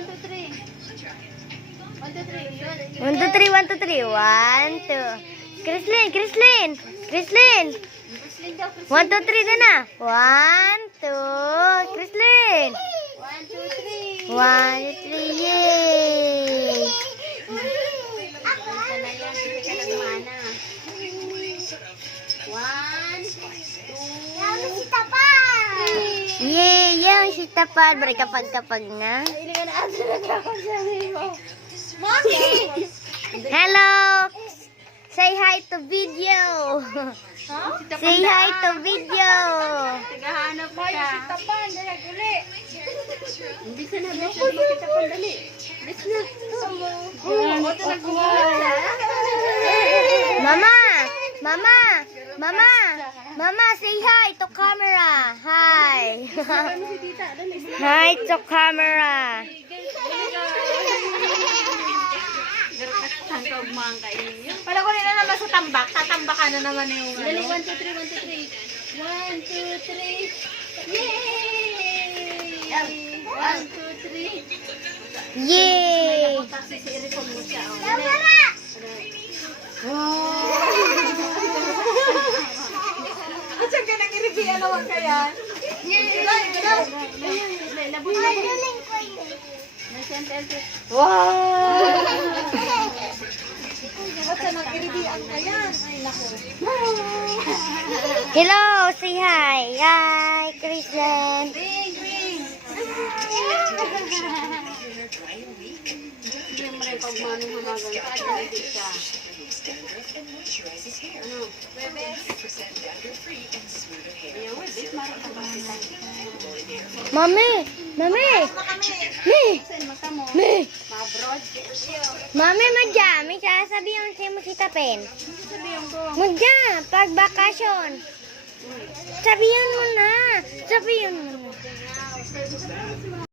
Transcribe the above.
1, 2, 3. 1, 2, 3. 1, 2, 3, 1, 2, 3. 1, 2. Chrislyn, Chrislyn. Chrislyn. 1, 2, 3 din na. 1, 2. Chrislyn. 1, 2, 3. 1, 2, 3. Yay! Ito na yan. Hindi ka nagmana. 1, 2, 3. Yay! Yang si Tapal. Berkapag-kapag na. Ili ka na ato na ako sa mo. Mommy! Hello! Say hi to video. Huh? Say hi to video. Tagahanap ka. Si Tapan, dali, uli. Hindi ka na, Besh. Hindi kita pang dali. Besh na. Oo, ito nagkuha. Mama! Mama! Mama! Mama, say hi to camera. Hi. Ano si tita? Dali. Hi to camera. Pala ko nila naman sa tambak. Tatambak ka na naman yung ano. Dali, 1, 2, 3, 1, 2, 3. 1, 2, 3. Yay! 1, 2, 3. Yay! Taxi si Ericon mo siya. At saan ka nang i-reveal naman kaya? Wow! At saan nang i-reveal kaya? Ay, naku. Hello, say hi. Hi, Christian. Ring, ring. Hindi mo rin pagmanong hamagan ka. Dali ka. Ano? Bebe? Ayaw, wait. Marang ka ba? Mami, mami, mi, Saan mata mo? mi. Mabrod? Mami, madami ka. Sabihin mo si Tapin. Sabihin ko. Mudya, pag bakasyon. Sabihin mo na. Sabihin mo na.